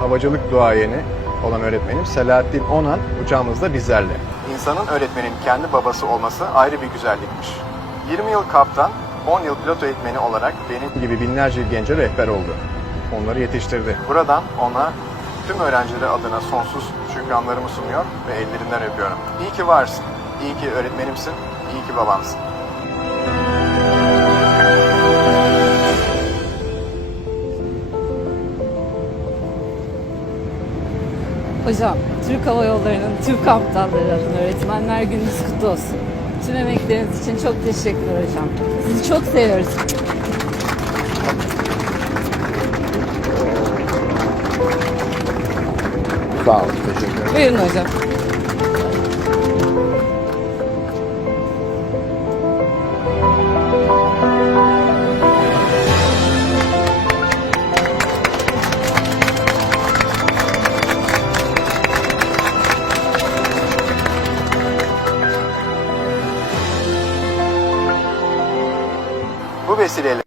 havacılık duayeni olan öğretmenim Selahattin Onan uçağımızda bizlerle. İnsanın öğretmenin kendi babası olması ayrı bir güzellikmiş. 20 yıl kaptan, 10 yıl pilot eğitmeni olarak benim gibi binlerce gence rehber oldu. Onları yetiştirdi. Buradan ona tüm öğrencileri adına sonsuz şükranlarımı sunuyor ve ellerinden öpüyorum. İyi ki varsın, iyi ki öğretmenimsin, iyi ki babamsın. Hocam, Türk Hava Yolları'nın tüm kaptanları adına Öğretmenler Gününüz kutlu olsun. Tüm emekleriniz için çok teşekkürler hocam. Sizi çok seviyoruz. Sağ olun, teşekkür ederim. Buyurun hocam. Bu vesileyle